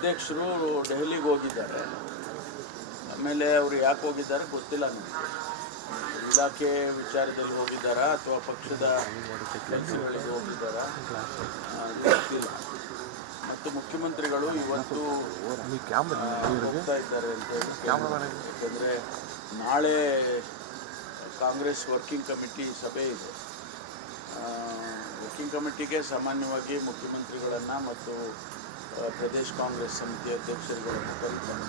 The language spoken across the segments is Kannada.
ಅಧ್ಯಕ್ಷರು ದೆಹಲಿಗೆ ಹೋಗಿದ್ದಾರೆ. ಆಮೇಲೆ ಅವರು ಯಾಕೆ ಹೋಗಿದ್ದಾರೆ ಗೊತ್ತಿಲ್ಲ ನಮಗೆ. ಇಲಾಖೆ ವಿಚಾರದಲ್ಲಿ ಹೋಗಿದ್ದಾರಾ ಅಥವಾ ಪಕ್ಷದ ಕೆಲಸಗಳಿಗೆ ಹೋಗಿದ್ದಾರಾ ಗೊತ್ತಿಲ್ಲ. ಮತ್ತು ಮುಖ್ಯಮಂತ್ರಿಗಳು ಇವತ್ತು ಹೋಗ್ತಾ ಇದ್ದಾರೆ ಅಂತ ಹೇಳಿ, ಯಾಕಂದರೆ ನಾಳೆ ಕಾಂಗ್ರೆಸ್ ವರ್ಕಿಂಗ್ ಕಮಿಟಿ ಸಭೆ ಇದೆ. ವರ್ಕಿಂಗ್ ಕಮಿಟಿಗೆ ಸಾಮಾನ್ಯವಾಗಿ ಮುಖ್ಯಮಂತ್ರಿಗಳನ್ನು ಮತ್ತು ಪ್ರದೇಶ ಕಾಂಗ್ರೆಸ್ ಸಮಿತಿ ಅಧ್ಯಕ್ಷರುಗಳನ್ನು ಕರೀತಾರೆ.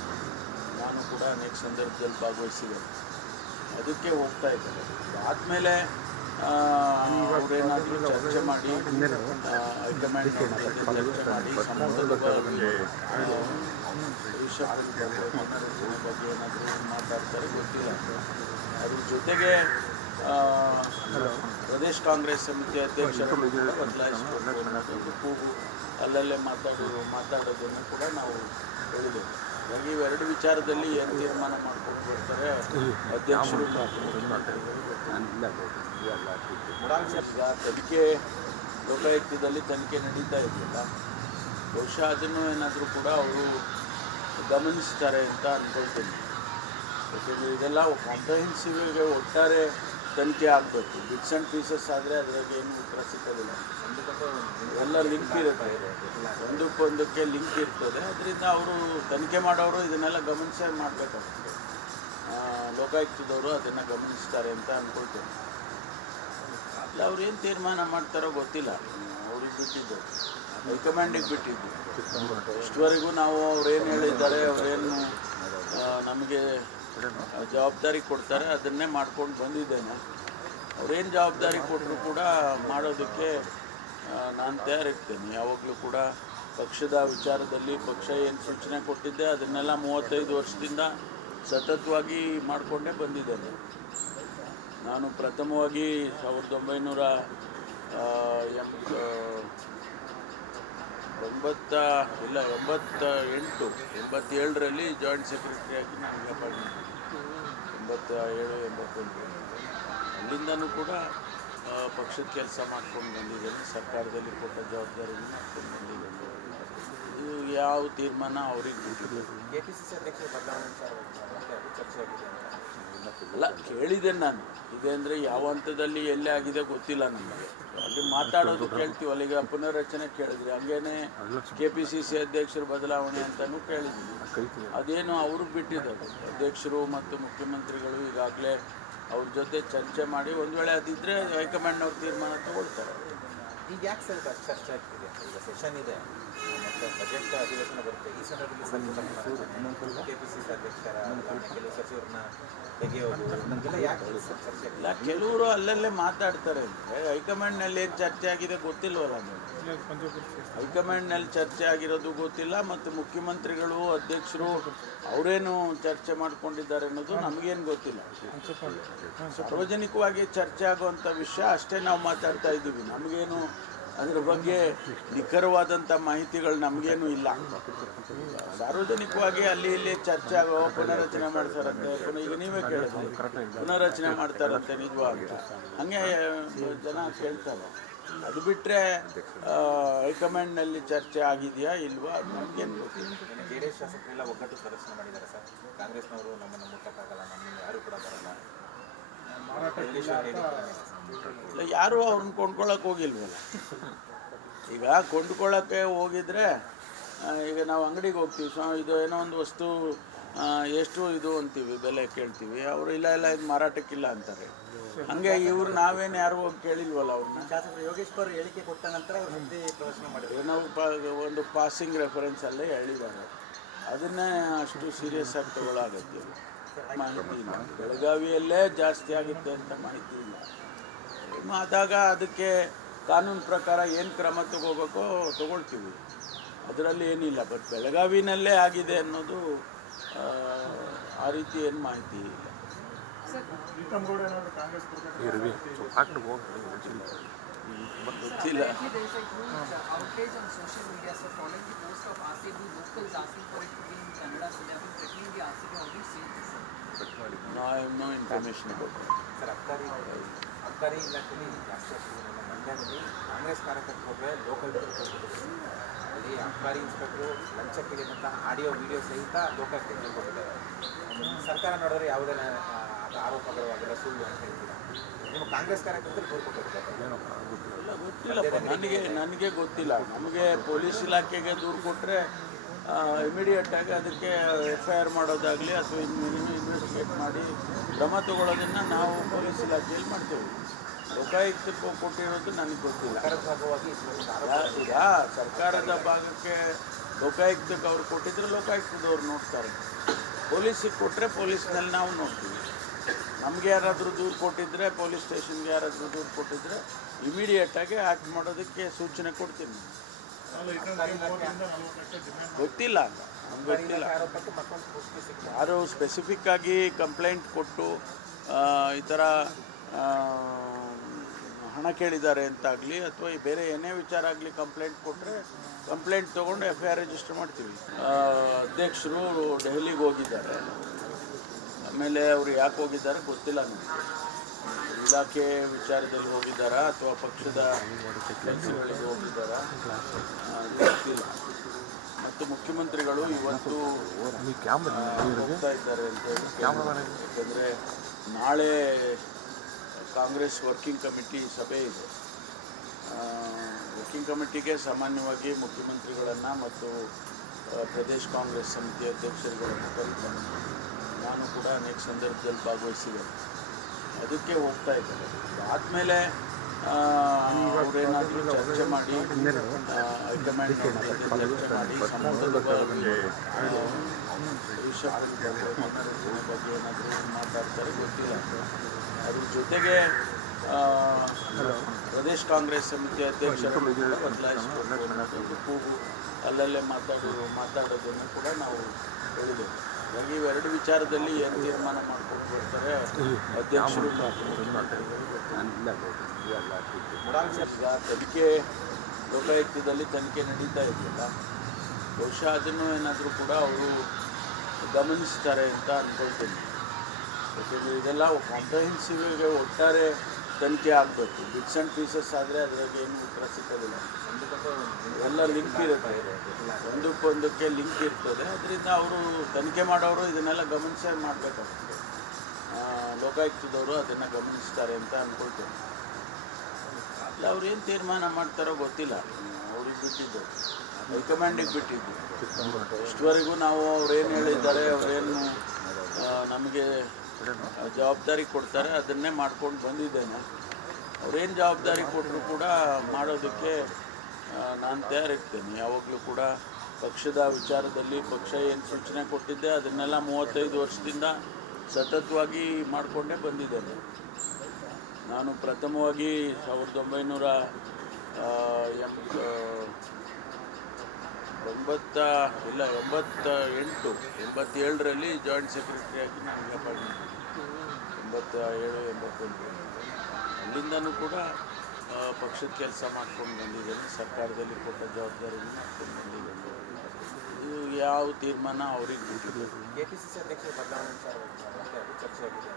ನಾನು ಕೂಡ ಅನೇಕ ಸಂದರ್ಭದಲ್ಲಿ ಭಾಗವಹಿಸಿದ್ದೇನೆ. ಅದಕ್ಕೆ ಹೋಗ್ತಾ ಇದ್ದಾರೆ. ಆದಮೇಲೆ ಅವರೇನಾದರೂ ಚರ್ಚೆ ಮಾಡಿ ಹೈಕಮಾಂಡ್ ಚರ್ಚೆ ಮಾಡಿ ಸಂಬಂಧದ ಭವಿಷ್ಯ ಬಗ್ಗೆ ಏನಾದರೂ ಮಾತಾಡ್ತಾರೆ ಗೊತ್ತಿಲ್ಲ. ಅದ್ರ ಜೊತೆಗೆ ಪ್ರದೇಶ ಕಾಂಗ್ರೆಸ್ ಸಮಿತಿ ಅಧ್ಯಕ್ಷರನ್ನು ಕೂಡ ಬದಲಾಯಿಸಬೇಕು ಅನ್ನೋದೊಂದು ಕೂಗು ಅಲ್ಲಲ್ಲೇ ಮಾತಾಡೋದನ್ನು ಕೂಡ ನಾವು ಹೇಳಿದ್ದೇವೆ. ಹಾಗಾಗಿ ಇವೆರಡು ವಿಚಾರದಲ್ಲಿ ಏನು ತೀರ್ಮಾನ ಮಾಡ್ಕೊಂಡು ಬರ್ತಾರೆ ಅಧ್ಯಕ್ಷರು. ಈಗ ತನಿಖೆ ಲೋಕಾಯುಕ್ತದಲ್ಲಿ ತನಿಖೆ ನಡೀತಾ ಇದೆಯಲ್ಲ, ಬಹುಶಃ ಅದನ್ನು ಏನಾದರೂ ಕೂಡ ಅವರು ಗಮನಿಸ್ತಾರೆ ಅಂತ ಅಂದ್ಕೊಳ್ತೀನಿ. ಯಾಕೆಂದರೆ ಇದೆಲ್ಲ ಕಾಂಪ್ರಹೆನ್ಸಿವ್ಗೆ ಒಟ್ಟಾರೆ ತನಿಖೆ ಆಗಬೇಕು. ಬಿಟ್ಸ್ ಆ್ಯಂಡ್ ಪೀಸಸ್ ಆದರೆ ಅದ್ರಾಗೆ ಏನು ಉತ್ತರ ಸಿಕ್ಕೋದಿಲ್ಲ. ಎಲ್ಲ ಲಿಂಕ್ ಇರುತ್ತೆ, ಒಂದಕ್ಕೊಂದಕ್ಕೆ ಲಿಂಕ್ ಇರ್ತದೆ. ಅದರಿಂದ ಅವರು ತನಿಖೆ ಮಾಡೋರು ಇದನ್ನೆಲ್ಲ ಗಮನಿಸೇ ಮಾಡಬೇಕಾಗ್ತದೆ. ಲೋಕಾಯುಕ್ತದವರು ಅದನ್ನು ಗಮನಿಸ್ತಾರೆ ಅಂತ ಅಂದ್ಕೊಳ್ತೇನೆ. ಇಲ್ಲ, ಅವ್ರು ಏನು ತೀರ್ಮಾನ ಮಾಡ್ತಾರೋ ಗೊತ್ತಿಲ್ಲ. ಅವ್ರಿಗೆ ಬಿಟ್ಟಿದ್ದು, ಹೈಕಮಾಂಡಿಗೆ ಬಿಟ್ಟಿದ್ದು. ಇಷ್ಟುವರೆಗೂ ನಾವು ಅವ್ರೇನು ಹೇಳಿದ್ದಾರೆ, ಅವರೇನು ನಮಗೆ ಜವಾಬ್ದಾರಿ ಕೊಡ್ತಾರೆ ಅದನ್ನೇ ಮಾಡ್ಕೊಂಡು ಬಂದಿದ್ದೇನೆ. ಅವ್ರೇನು ಜವಾಬ್ದಾರಿ ಕೊಟ್ಟರು ಕೂಡ ಮಾಡೋದಕ್ಕೆ ನಾನು ತಯಾರಿರ್ತೇನೆ. ಯಾವಾಗಲೂ ಕೂಡ ಪಕ್ಷದ ವಿಚಾರದಲ್ಲಿ ಪಕ್ಷ ಏನು ಸೂಚನೆ ಕೊಟ್ಟಿದ್ದೆ ಅದನ್ನೆಲ್ಲ 35 ವರ್ಷದಿಂದ ಸತತವಾಗಿ ಮಾಡಿಕೊಂಡೇ ಬಂದಿದ್ದೇನೆ. ನಾನು ಪ್ರಥಮವಾಗಿ 87ರಲ್ಲಿ ಜಾಯಿಂಟ್ ಸೆಕ್ರೆಟರಿ ಆಗಿ ನನಗೆ ಅಪಾಯಿಂಟ್ಮೆಂಟ್ 87-88. ಅಲ್ಲಿಂದನೂ ಕೂಡ ಪಕ್ಷದ ಕೆಲಸ ಮಾಡ್ಕೊಂಡು ಬಂದಿದ್ದೇನೆ. ಸರ್ಕಾರದಲ್ಲಿ ಕೊಟ್ಟ ಜವಾಬ್ದಾರಿಯನ್ನು ಮಾಡ್ಕೊಂಡು ಬಂದಿದ್ದೇನೆ. ಇದು ಯಾವ ತೀರ್ಮಾನ ಅವ್ರಿಗೆ ಬಿಟ್ಟಿದೆ. ಕೆಪಿಸಿಸಿ ಅಧ್ಯಕ್ಷರ ಬದಲಾವಣೆ ಚರ್ಚೆ ಆಗಿದೆ ಅಲ್ಲ, ಕೇಳಿದ್ದೇನೆ ನಾನು. ಇದೆ ಅಂದರೆ ಯಾವ ಹಂತದಲ್ಲಿ ಎಲ್ಲೇ ಆಗಿದೆ ಗೊತ್ತಿಲ್ಲ ನಮಗೆ. ಅಲ್ಲಿ ಮಾತಾಡೋದು ಕೇಳ್ತೀವಲ್ಲ. ಈಗ ಪುನರ್ರಚನೆ ಕೇಳಿದ್ರಿ, ಹಂಗೇನೆ KPCC ಅಧ್ಯಕ್ಷರ ಬದಲಾವಣೆ ಅಂತಲೂ ಕೇಳಿದ್ವಿ. ಅದೇನು ಅವ್ರಿಗೆ ಬಿಟ್ಟಿದ್ದಾರೆ. ಅಧ್ಯಕ್ಷರು ಮತ್ತು ಮುಖ್ಯಮಂತ್ರಿಗಳು ಈಗಾಗಲೇ ಅವ್ರ ಜೊತೆ ಚರ್ಚೆ ಮಾಡಿ ಒಂದು ವೇಳೆ ಅದಿದ್ದರೆ ಹೈಕಮಾಂಡ್ನವ್ರು ತೀರ್ಮಾನ ತಗೊಳ್ತಾರೆ. ಈಗ ಯಾಕೆ ಸರ್ ಚರ್ಚೆ ಆಗ್ತಿದೆ? ಈಗ ಸೆಷನ್ ಇದೆ ಮತ್ತು ಬಜೆಟ್ ಅಧಿವೇಶನ ಬರುತ್ತೆ. ಈ ಸಂದರ್ಭದಲ್ಲಿ KPCC ಅಧ್ಯಕ್ಷರ ಕೆಲವು ಸಚಿವರನ್ನ ತೆಗೆಯೋದು ನಮಗೆಲ್ಲ ಯಾಕೆ ಚರ್ಚೆ ಇಲ್ಲ, ಕೆಲವರು ಅಲ್ಲಲ್ಲೇ ಮಾತಾಡ್ತಾರೆ. ಅಂದರೆ ಹೈಕಮಾಂಡ್ನಲ್ಲಿ ಏನು ಚರ್ಚೆ ಆಗಿದೆ ಗೊತ್ತಿಲ್ವಲ್ಲ. ಹೈಕಮಾಂಡ್ನಲ್ಲಿ ಚರ್ಚೆ ಆಗಿರೋದು ಗೊತ್ತಿಲ್ಲ. ಮತ್ತು ಮುಖ್ಯಮಂತ್ರಿಗಳು ಅಧ್ಯಕ್ಷರು ಅವರೇನು ಚರ್ಚೆ ಮಾಡ್ಕೊಂಡಿದ್ದಾರೆ ಅನ್ನೋದು ನಮಗೇನು ಗೊತ್ತಿಲ್ಲ. ಸಾರ್ವಜನಿಕವಾಗಿ ಚರ್ಚೆ ಆಗುವಂಥ ವಿಷಯ ಅಷ್ಟೇ ನಾವು ಮಾತಾಡ್ತಾ ಇದ್ದೀವಿ. ನಮಗೇನು ಅದರ ಬಗ್ಗೆ ನಿಖರವಾದಂಥ ಮಾಹಿತಿಗಳು ನಮಗೇನು ಇಲ್ಲ. ಸಾರ್ವಜನಿಕವಾಗಿ ಅಲ್ಲಿ ಇಲ್ಲಿ ಚರ್ಚೆ ಆಗೋ ಪುನರ್ರಚನೆ ಮಾಡ್ತಾರಂತೆ. ಈಗ ನೀವೇ ಕೇಳಿದ್ರಿ, ಪುನರ್ರಚನೆ ಮಾಡ್ತಾರಂತೆ ನಿಜವಾ ಅಂತ. ಹಾಗೆ ಜನ ಕೇಳ್ತಾರೆ. ಅದು ಬಿಟ್ಟರೆ ಹೈಕಮಾಂಡ್ನಲ್ಲಿ ಚರ್ಚೆ ಆಗಿದೆಯಾ ಇಲ್ವಾ ನಮಗೇನು ಗೊತ್ತಿಲ್ಲ. JDS ಶಾಸಕರೆಲ್ಲ ಒಗ್ಗಟ್ಟು ಪ್ರದರ್ಶನ ಮಾಡಿದ್ದಾರೆ ಸರ್. ಕಾಂಗ್ರೆಸ್ನವರು ನಮ್ಮನ್ನು ಮುಟ್ಟಕ್ಕಾಗಲ್ಲ, ನಮ್ಮಿಂದ ಯಾರೂ ಕೂಡ ಬರಲ್ಲ. ಇಲ್ಲ, ಯಾರೂ ಅವ್ರನ್ನ ಕೊಂಡ್ಕೊಳ್ಳೋಕೆ ಹೋಗಿಲ್ವಲ್ಲ. ಈಗ ಕೊಂಡ್ಕೊಳ್ಳೋಕ್ಕೆ ಹೋಗಿದ್ರೆ ಈಗ ನಾವು ಅಂಗಡಿಗೆ ಹೋಗ್ತೀವಿ, ಇದು ಏನೋ ಒಂದು ವಸ್ತು ಎಷ್ಟು ಇದು ಅಂತೀವಿ, ಬೆಲೆ ಕೇಳ್ತೀವಿ. ಅವರು ಇಲ್ಲ ಇದು ಮಾರಾಟಕ್ಕಿಲ್ಲ ಅಂತಾರೆ. ಹಂಗೆ ಇವ್ರು ನಾವೇನು ಯಾರು ಹೋಗಿ ಕೇಳಿಲ್ವಲ್ಲ ಅವ್ರನ್ನ. ಶಾಸಕರು ಯೋಗೇಶ್ವರ್ ಹೇಳಿಕೆ ಕೊಟ್ಟ ನಂತರ ಅವರು ಸುದ್ದಿ ಪ್ರದರ್ಶನ ಮಾಡಿದ್ರು. ನಾವು ಒಂದು ಪಾಸಿಂಗ್ ರೆಫರೆನ್ಸಲ್ಲೇ ಹೇಳಿದ್ದಾರೆ. ಅದನ್ನೇ ಅಷ್ಟು ಸೀರಿಯಸ್ ಆಗಿ ತಗೊಳ್ಳಾಗತ್ತೆ. ಮಾಹಿತಿ ಇಲ್ಲ. ಬೆಳಗಾವಿಯಲ್ಲೇ ಜಾಸ್ತಿ ಆಗುತ್ತೆ ಅಂತ ಮಾಹಿತಿ ಇಲ್ಲ. ಆದಾಗ ಅದಕ್ಕೆ ಕಾನೂನು ಪ್ರಕಾರ ಏನು ಕ್ರಮ ತಗೋಬೇಕೋ ತಗೊಳ್ತೀವಿ. ಅದರಲ್ಲಿ ಏನಿಲ್ಲ. ಬಟ್ ಬೆಳಗಾವಿನಲ್ಲೇ ಆಗಿದೆ ಅನ್ನೋದು ಆ ರೀತಿ ಏನು ಮಾಹಿತಿ ಇಲ್ಲ. ಗೊತ್ತಿಲ್ಲ. No, I have no information about that. Sir, ಅಬ್ಕಾರಿ ಇಲಾಖೆಯಲ್ಲಿ ಜಾಸ್ತಿ ಆಗ್ತಿದೆ. ಮಂಡ್ಯದಲ್ಲಿ ಕಾಂಗ್ರೆಸ್ ಕಾರ್ಯಕರ್ತರು ಲೋಕಲ್ ಅಲ್ಲಿ ಅಬ್ಕಾರಿ ಇನ್ಸ್ಪೆಕ್ಟ್ರು ಲಂಚ ಕೇಳಿದಂತಹ ಆಡಿಯೋ ವಿಡಿಯೋ ಸಹಿತ ಲೋಕಾಯುಕ್ತ ಕೊಟ್ಟಿದ್ದಾರೆ. ಸರ್ಕಾರ ನೋಡಿದ್ರೆ ಯಾವುದೇ ಆರೋಪಗಳು ಅದೆಲ್ಲ ಸುಳ್ಳು ಅಂತ ಹೇಳ್ತೀರಾ. ನೀವು ಕಾಂಗ್ರೆಸ್ ಕಾರ್ಯಕರ್ತರು ದೂರು ಕೊಟ್ಟಿದ್ದಾರೆ. ಗೊತ್ತಿಲ್ಲ, ನನಗೆ ಗೊತ್ತಿಲ್ಲ. ನಮಗೆ ಪೊಲೀಸ್ ಇಲಾಖೆಗೆ ದೂರು ಕೊಟ್ಟರೆ ಇಮಿಡಿಯೇಟಾಗಿ ಅದಕ್ಕೆ FIR ಮಾಡೋದಾಗಲಿ ಅಥವಾ ಇನ್ವೆಸ್ಟಿಗೇಟ್ ಮಾಡಿ ಕ್ರಮ ತಗೊಳ್ಳೋದನ್ನು ನಾವು ಪೊಲೀಸ್ ಇಲಾಖೆಯಲ್ಲಿ ಮಾಡ್ತೇವೆ. ಲೋಕಾಯುಕ್ತಕ್ಕೆ ಕೊಟ್ಟಿರೋದು ನನಗೆ ಗೊತ್ತಿಲ್ಲ. ಈಗ ಸರ್ಕಾರದ ಭಾಗಕ್ಕೆ ಲೋಕಾಯುಕ್ತಕ್ಕೆ ಅವ್ರು ಕೊಟ್ಟಿದ್ರೆ ಲೋಕಾಯುಕ್ತದವ್ರು ನೋಡ್ತಾರೆ, ಪೊಲೀಸಿಗೆ ಕೊಟ್ಟರೆ ಪೊಲೀಸ್ನಲ್ಲಿ ನಾವು ನೋಡ್ತೀವಿ. ನಮಗೆ ಯಾರಾದರೂ ದೂರು ಕೊಟ್ಟಿದ್ದರೆ, ಪೊಲೀಸ್ ಸ್ಟೇಷನ್ಗೆ ಯಾರಾದರೂ ದೂರು ಕೊಟ್ಟಿದ್ದರೆ ಇಮಿಡಿಯೇಟಾಗಿ ಆ್ಯಕ್ಟ್ ಮಾಡೋದಕ್ಕೆ ಸೂಚನೆ ಕೊಡ್ತೀನಿ. ಗೊತ್ತಿಲ್ಲ ನಮ್ಗೆ ಗೊತ್ತಿಲ್ಲ. ಯಾರು ಸ್ಪೆಸಿಫಿಕ್ ಆಗಿ ಕಂಪ್ಲೇಂಟ್ ಕೊಟ್ಟು ಈ ಥರ ಹಣ ಕೇಳಿದ್ದಾರೆ ಅಂತಾಗಲಿ ಅಥವಾ ಬೇರೆ ಏನೇ ವಿಚಾರ ಆಗಲಿ ಕಂಪ್ಲೇಂಟ್ ಕೊಟ್ಟರೆ ಕಂಪ್ಲೇಂಟ್ ತೊಗೊಂಡು FIR ರಿಜಿಸ್ಟರ್ ಮಾಡ್ತೀವಿ. ಅಧ್ಯಕ್ಷರು ದೆಹಲಿಗೆ ಹೋಗಿದ್ದಾರೆ, ಆಮೇಲೆ ಅವರು ಯಾಕೆ ಹೋಗಿದ್ದಾರೆ ಗೊತ್ತಿಲ್ಲ ನಮಗೆ. ಇಲಾಖೆ ವಿಚಾರದಲ್ಲಿ ಹೋಗಿದ್ದಾರಾ ಅಥವಾ ಪಕ್ಷದ ಕೆಲಸಗಳಿಗೆ ಹೋಗಿದ್ದಾರಾ ಗೊತ್ತಿಲ್ಲ. ಮತ್ತು ಮುಖ್ಯಮಂತ್ರಿಗಳು ಇವತ್ತು ಹೋಗ್ತಾ ಇದ್ದಾರೆ ಅಂತ ಹೇಳಿ, ಯಾಕಂದರೆ ನಾಳೆ ಕಾಂಗ್ರೆಸ್ ವರ್ಕಿಂಗ್ ಕಮಿಟಿ ಸಭೆ ಇದೆ. ವರ್ಕಿಂಗ್ ಕಮಿಟಿಗೆ ಸಾಮಾನ್ಯವಾಗಿ ಮುಖ್ಯಮಂತ್ರಿಗಳನ್ನು ಮತ್ತು ಪ್ರದೇಶ್ ಕಾಂಗ್ರೆಸ್ ಸಮಿತಿ ಅಧ್ಯಕ್ಷರುಗಳನ್ನು ಕರೀತಾರೆ. ನಾನು ಕೂಡ ಅನೇಕ ಸಂದರ್ಭದಲ್ಲಿ ಭಾಗವಹಿಸಿದ್ದೇನೆ. ಅದಕ್ಕೆ ಹೋಗ್ತಾ ಇದ್ದಾರೆ. ಆದಮೇಲೆ ಅವರೇನಾದರೂ ಚರ್ಚೆ ಮಾಡಿ ಹೈಕಮಾಂಡ್ ಚರ್ಚೆ ಮಾಡಿ ಸಂಬಂಧದ ಬಗ್ಗೆ ಏನಾದರೂ ಮಾತಾಡ್ತಾರೆ ಗೊತ್ತಿಲ್ಲ. ಅದ್ರ ಜೊತೆಗೆ ಪ್ರದೇಶ್ ಕಾಂಗ್ರೆಸ್ ಸಮಿತಿ ಅಧ್ಯಕ್ಷರು ಬದಲಾಯಿಸಿಕೊಂಡು ಅನ್ನೋದು ಕೂಗು ಅಲ್ಲಲ್ಲೇ ಮಾತಾಡೋದನ್ನು ಕೂಡ ನಾವು ಹೇಳಿದ್ದೇವೆ. ಹಾಗಾಗಿ ಇವೆರಡು ವಿಚಾರದಲ್ಲಿ ಏನು ತೀರ್ಮಾನ ಮಾಡ್ಕೊಂಡು ಬರ್ತಾರೆ ಅಧ್ಯಕ್ಷರು. ಈಗ ತನಿಖೆ ಲೋಕಾಯುಕ್ತದಲ್ಲಿ ತನಿಖೆ ನಡೀತಾ ಇದೆಯಲ್ಲ, ಬಹುಶಃ ಅದನ್ನು ಏನಾದರೂ ಕೂಡ ಅವರು ಗಮನಿಸ್ತಾರೆ ಅಂತ ಅಂದ್ಕೊಳ್ತೀನಿ. ಯಾಕೆಂದರೆ ಇದೆಲ್ಲ ಕಾಂಪ್ರಹೆನ್ಸಿವ್ ಒಟ್ಟಾರೆ ತನಿಖೆ ಆಗಬೇಕು. ಬಿಟ್ಸ್ ಆ್ಯಂಡ್ ಪೀಸಸ್ ಆದರೆ ಅದ್ರಾಗ ಏನು ಉತ್ತರ ಸಿಗೋದಿಲ್ಲ. ಎಲ್ಲ ಲಿಂಕ್ ಇರುತ್ತೆ, ಒಂದಕ್ಕೊಂದಕ್ಕೆ ಲಿಂಕ್ ಇರ್ತದೆ. ಅದರಿಂದ ಅವರು ತನಿಖೆ ಮಾಡೋರು ಇದನ್ನೆಲ್ಲ ಗಮನಿಸೇ ಮಾಡಬೇಕಾಗ್ತದೆ. ಲೋಕಾಯುಕ್ತದವರು ಅದನ್ನು ಗಮನಿಸ್ತಾರೆ ಅಂತ ಅಂದ್ಕೊಳ್ತೇನೆ. ಇಲ್ಲ, ಅವ್ರು ಏನು ತೀರ್ಮಾನ ಮಾಡ್ತಾರೋ ಗೊತ್ತಿಲ್ಲ. ಅವ್ರಿಗೆ ಬಿಟ್ಟಿದ್ದು, ಹೈಕಮಾಂಡಿಗೆ ಬಿಟ್ಟಿದ್ದು. ಇಷ್ಟವರೆಗೂ ನಾವು ಅವ್ರೇನು ಹೇಳಿದ್ದಾರೆ, ಅವರೇನು ನಮಗೆ ಜವಾಬ್ದಾರಿ ಕೊಡ್ತಾರೆ ಅದನ್ನೇ ಮಾಡ್ಕೊಂಡು ಬಂದಿದ್ದೇನೆ. ಅವ್ರೇನು ಜವಾಬ್ದಾರಿ ಕೊಟ್ಟರು ಕೂಡ ಮಾಡೋದಕ್ಕೆ ನಾನು ತಯಾರಿರ್ತೇನೆ. ಯಾವಾಗಲೂ ಕೂಡ ಪಕ್ಷದ ವಿಚಾರದಲ್ಲಿ ಪಕ್ಷ ಏನು ಸೂಚನೆ ಕೊಟ್ಟಿದ್ದೆ ಅದನ್ನೆಲ್ಲ 35 ವರ್ಷದಿಂದ ಸತತವಾಗಿ ಮಾಡಿಕೊಂಡೇ ಬಂದಿದ್ದೇನೆ. ನಾನು ಪ್ರಥಮವಾಗಿ 87ರಲ್ಲಿ ಜಾಯಿಂಟ್ ಸೆಕ್ರೆಟರಿಯಾಗಿ ನನಗೆ ಅಪಾಯಿಂಟ್ಮೆಂಟ್ 87-88. ಅಲ್ಲಿಂದನೂ ಕೂಡ ಪಕ್ಷದ ಕೆಲಸ ಮಾಡ್ಕೊಂಡು ಬಂದಿದ್ದೇನೆ. ಸರ್ಕಾರದಲ್ಲಿ ಕೊಟ್ಟ ಜವಾಬ್ದಾರಿಯನ್ನು ಮಾಡ್ಕೊಂಡು ಬಂದಿದ್ದೇನೆ. ಇದು ಯಾವ ತೀರ್ಮಾನ ಅವ್ರಿಗೆ ಬಿಟ್ಟಿದೆ. KPCC ಅಧ್ಯಕ್ಷರು ಬದಲಾವಣೆ ಚರ್ಚೆ ಆಗಿದೆ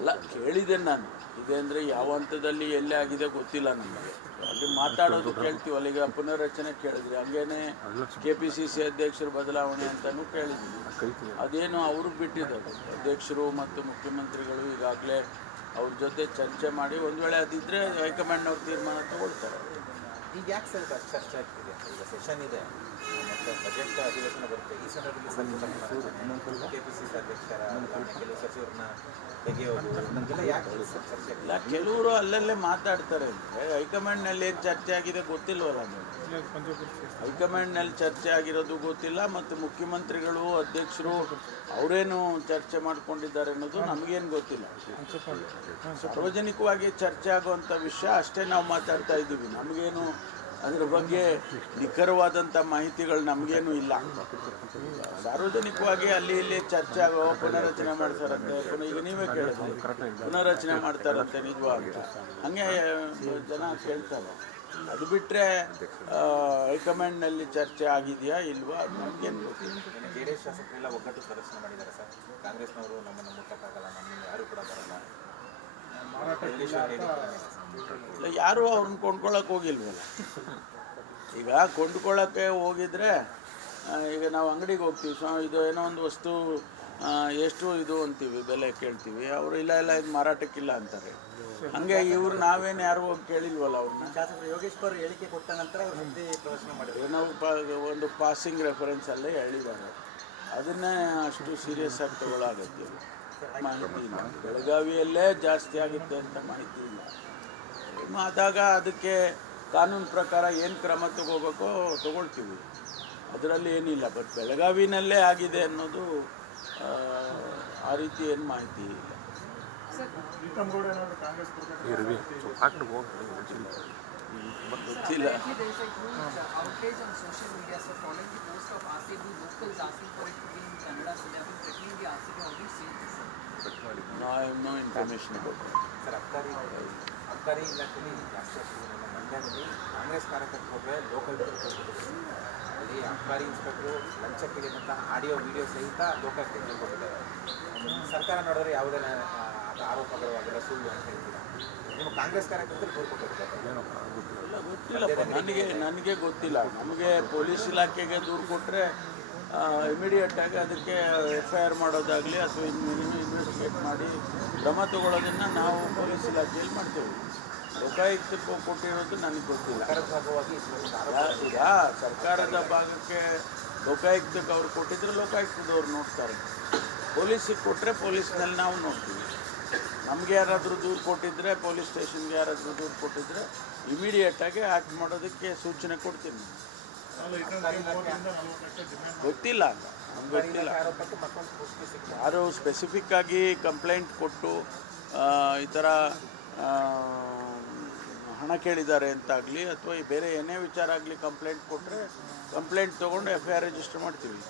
ಅಲ್ಲ, ಕೇಳಿದ್ದೇನೆ ನಾನು. ಇದೆ ಅಂದರೆ ಯಾವ ಹಂತದಲ್ಲಿ ಎಲ್ಲೇ ಆಗಿದೆ ಗೊತ್ತಿಲ್ಲ ನಮಗೆ. ಅಲ್ಲಿ ಮಾತಾಡೋದು ಕೇಳ್ತೀವಲ್ಲ, ಈಗ ಪುನರ್ರಚನೆ ಕೇಳಿದ್ರಿ, ಹಂಗೇನೆ KPCC ಅಧ್ಯಕ್ಷರು ಬದಲಾವಣೆ ಅಂತಲೂ ಕೇಳಿದ್ವಿ. ಅದೇನು ಅವ್ರಿಗೆ ಬಿಟ್ಟಿದ್ದಾರೆ. ಅಧ್ಯಕ್ಷರು ಮತ್ತು ಮುಖ್ಯಮಂತ್ರಿಗಳು ಈಗಾಗಲೇ ಅವ್ರ ಜೊತೆ ಚರ್ಚೆ ಮಾಡಿ ಒಂದು ವೇಳೆ ಅದಿದ್ದರೆ ಹೈಕಮಾಂಡ್ನವ್ರು ತೀರ್ಮಾನ ತಗೊಳ್ತಾರೆ. ಈಗ ಯಾಕೆ ಸರ್ ಚರ್ಚೆ ಆಗ್ತಿದೆ? ಈಗ ಸೆಷನ್ ಇದೆ ಮತ್ತು ಬಜೆಟ್ ಅಧಿವೇಶನ ಬರುತ್ತೆ. ಈ ಸಂದರ್ಭದಲ್ಲಿ KPCC ಅಧ್ಯಕ್ಷರ ಕೆಲವು ಸಚಿವರನ್ನ ತೆಗೆಯೋದು ನಮಗೆಲ್ಲ ಯಾಕೆ ಚರ್ಚೆ? ಇಲ್ಲ, ಕೆಲವರು ಅಲ್ಲಲ್ಲೇ ಮಾತಾಡ್ತಾರೆ. ಅಂದರೆ ಹೈಕಮಾಂಡ್ನಲ್ಲಿ ಏನು ಚರ್ಚೆ ಆಗಿದೆ ಗೊತ್ತಿಲ್ವಲ್ಲ ನಮಗೆ. ಹೈಕಮಾಂಡ್ನಲ್ಲಿ ಚರ್ಚೆ ಆಗಿರೋದು ಗೊತ್ತಿಲ್ಲ, ಮತ್ತು ಮುಖ್ಯಮಂತ್ರಿಗಳು ಅಧ್ಯಕ್ಷರು ಅವರೇನು ಚರ್ಚೆ ಮಾಡ್ಕೊಂಡಿದ್ದಾರೆ ಅನ್ನೋದು ನಮಗೇನು ಗೊತ್ತಿಲ್ಲ. ಸಾರ್ವಜನಿಕವಾಗಿ ಚರ್ಚೆ ಆಗುವಂಥ ವಿಷಯ ಅಷ್ಟೇ ನಾವು ಮಾತಾಡ್ತಾ ಇದ್ದೀವಿ. ನಮಗೇನು ಅದರ ಬಗ್ಗೆ ನಿಖರವಾದಂಥ ಮಾಹಿತಿಗಳು ನಮಗೇನು ಇಲ್ಲ. ಸಾರ್ವಜನಿಕವಾಗಿ ಅಲ್ಲಿ ಇಲ್ಲಿ ಚರ್ಚೆ ಆಗೋ ಪುನರ್ರಚನೆ ಮಾಡ್ತಾರಂತೆ, ಈಗ ನೀವೇ ಕೇಳಿದ್ರಿ ಪುನರ್ರಚನೆ ಮಾಡ್ತಾರಂತೆ ನಿಜವಾ ಅಂತ, ಹಾಗೆ ಜನ ಕೇಳ್ತಾರೆ. ಅದು ಬಿಟ್ಟರೆ ಹೈಕಮಾಂಡ್ನಲ್ಲಿ ಚರ್ಚೆ ಆಗಿದೆಯಾ ಇಲ್ವಾ ಅದು ನಮಗೇನು ಗೊತ್ತಿಲ್ಲ. JDS ಶಾಸಕರೆಲ್ಲ ಒಗ್ಗಟ್ಟು ಪ್ರದರ್ಶನ ಮಾಡಿದ್ದಾರೆ ಸರ್. ಕಾಂಗ್ರೆಸ್ನವರು ನಮ್ಮನ್ನು ಮುಟ್ಟಕ್ಕಾಗಲ್ಲ, ನಮ್ಮನ್ನು ಯಾರು ಕೂಡ ಬರಲ್ಲ. ಇಲ್ಲ, ಯಾರೂ ಅವ್ರನ್ನ ಕೊಂಡ್ಕೊಳ್ಳೋಕೆ ಹೋಗಿಲ್ವಲ್ಲ. ಈಗ ಕೊಂಡ್ಕೊಳ್ಳೋಕ್ಕೆ ಹೋಗಿದ್ರೆ ಈಗ ನಾವು ಅಂಗಡಿಗೆ ಹೋಗ್ತೀವಿ, ಇದು ಏನೋ ಒಂದು ವಸ್ತು ಎಷ್ಟು ಇದು ಅಂತೀವಿ, ಬೆಲೆ ಕೇಳ್ತೀವಿ, ಅವರು ಇಲ್ಲ ಇದು ಮಾರಾಟಕ್ಕಿಲ್ಲ ಅಂತಾರೆ. ಹಂಗೆ ಇವ್ರು ನಾವೇನು ಯಾರು ಹೋಗಿ ಕೇಳಿಲ್ವಲ್ಲ ಅವ್ರನ್ನ. ಶಾಸಕರು ಯೋಗೇಶ್ವರ್ ಹೇಳಿಕೆ ಕೊಟ್ಟ ನಂತರ ಸುದ್ದಿ ಪ್ರದರ್ಶನ ಮಾಡಿದ್ರು. ನಾವು ಒಂದು ಪಾಸಿಂಗ್ ರೆಫರೆನ್ಸಲ್ಲೇ ಹೇಳಿದ್ದಾರೆ, ಅದನ್ನೇ ಅಷ್ಟು ಸೀರಿಯಸ್ ಆಗಿ ತಗೊಳ್ಳೋ ಅಗತ್ಯ ಮಾಹಿತಿ ಇಲ್ಲ. ಬೆಳಗಾವಿಯಲ್ಲೇ ಜಾಸ್ತಿ ಆಗುತ್ತೆ ಅಂತ ಮಾಹಿತಿ ಇಲ್ಲ. ಆದಾಗ ಅದಕ್ಕೆ ಕಾನೂನು ಪ್ರಕಾರ ಏನು ಕ್ರಮ ತಗೋಬೇಕೋ ತಗೊಳ್ತೀವಿ, ಅದರಲ್ಲಿ ಏನಿಲ್ಲ. ಬಟ್ ಬೆಳಗಾವಿನಲ್ಲೇ ಆಗಿದೆ ಅನ್ನೋದು ಆ ರೀತಿ ಏನು ಮಾಹಿತಿ ಇಲ್ಲ. ಗೊತ್ತಿಲ್ಲ. ನೋ ಇನ್ಫಾರ್ಮೇಷನ್ ಅಬೌಟ್ ಸರ್, ಅಬ್ಕಾರಿ ಇಲಾಖೆಯಲ್ಲಿ ಜಾಸ್ತಿ ಆಗ್ತದೆ. ನಮ್ಮ ಮಂಡ್ಯದಲ್ಲಿ ಕಾಂಗ್ರೆಸ್ ಕಾರ್ಯಕರ್ತರು ಲೋಕಲ್ ಅಲ್ಲಿ ಅಬ್ಕಾರಿ ಇನ್ಸ್ಪೆಕ್ಟರು ಲಂಚ ಕೇಳಿದಂತಹ ಆಡಿಯೋ ವಿಡಿಯೋ ಸಹಿತ ಲೋಕಾಯುಕ್ತರಿಗೆ ಕೊಟ್ಟಿದ್ದಾರೆ. ಸರ್ಕಾರ ನೋಡಿದ್ರೆ ಯಾವುದೇ ಆರೋಪಗಳು ಅದೆಲ್ಲ ಸುಳ್ಳು ಅಂತ ಹೇಳ್ತೀರಾ? ನಿಮ್ಮ ಕಾಂಗ್ರೆಸ್ ಕಾರ್ಯಕರ್ತರು ದೂರು ಕೊಟ್ಟಿದ್ದಾರೆ. ಗೊತ್ತಿಲ್ಲಪ್ಪ, ನನಗೆ ಗೊತ್ತಿಲ್ಲ. ನಮಗೆ ಪೊಲೀಸ್ ಇಲಾಖೆಗೆ ದೂರು ಕೊಟ್ಟರೆ ಇಮಿಡಿಯೇಟಾಗಿ ಅದಕ್ಕೆ FIR ಮಾಡೋದಾಗಲಿ ಅಥವಾ ಇನ್ವೆಸ್ಟಿಗೇಟ್ ಮಾಡಿ ಕ್ರಮ ತಗೊಳ್ಳೋದನ್ನು ನಾವು ಪೊಲೀಸ್ ಇಲಾಖೆಯಲ್ಲಿ ಮಾಡ್ತೇವೆ. ಲೋಕಾಯುಕ್ತಕ್ಕೆ ಕೊಟ್ಟಿರೋದು ನನಗೆ ಗೊತ್ತಿಲ್ಲ. ಈಗ ಸರ್ಕಾರದ ಭಾಗಕ್ಕೆ ಲೋಕಾಯುಕ್ತಕ್ಕೆ ಅವ್ರು ಕೊಟ್ಟಿದ್ರೆ ಲೋಕಾಯುಕ್ತದವ್ರು ನೋಡ್ತಾರೆ, ಪೊಲೀಸಿಗೆ ಕೊಟ್ಟರೆ ಪೊಲೀಸ್ನಲ್ಲಿ ನಾವು ನೋಡ್ತೀವಿ. ನಮಗೆ ಯಾರಾದರೂ ದೂರು ಕೊಟ್ಟಿದ್ದರೆ, ಪೊಲೀಸ್ ಸ್ಟೇಷನ್ಗೆ ಯಾರಾದರೂ ದೂರು ಕೊಟ್ಟಿದ್ದರೆ ಇಮಿಡಿಯೇಟಾಗಿ ಆ್ಯಕ್ಟ್ ಮಾಡೋದಕ್ಕೆ ಸೂಚನೆ ಕೊಡ್ತೀನಿ. ಗೊತ್ತಿಲ್ಲ, ನಮ್ಗೆ ಗೊತ್ತಿಲ್ಲ. ಯಾರು ಸ್ಪೆಸಿಫಿಕ್ಕಾಗಿ ಕಂಪ್ಲೇಂಟ್ ಕೊಟ್ಟು ಈ ಥರ ಹಣ ಕೇಳಿದ್ದಾರೆ ಅಂತಾಗಲಿ ಅಥವಾ ಬೇರೆ ಏನೇ ವಿಚಾರ ಆಗಲಿ ಕಂಪ್ಲೇಂಟ್ ಕೊಟ್ಟರೆ ಕಂಪ್ಲೇಂಟ್ ತೊಗೊಂಡು FIR ರಿಜಿಸ್ಟರ್ ಮಾಡ್ತೀವಿ.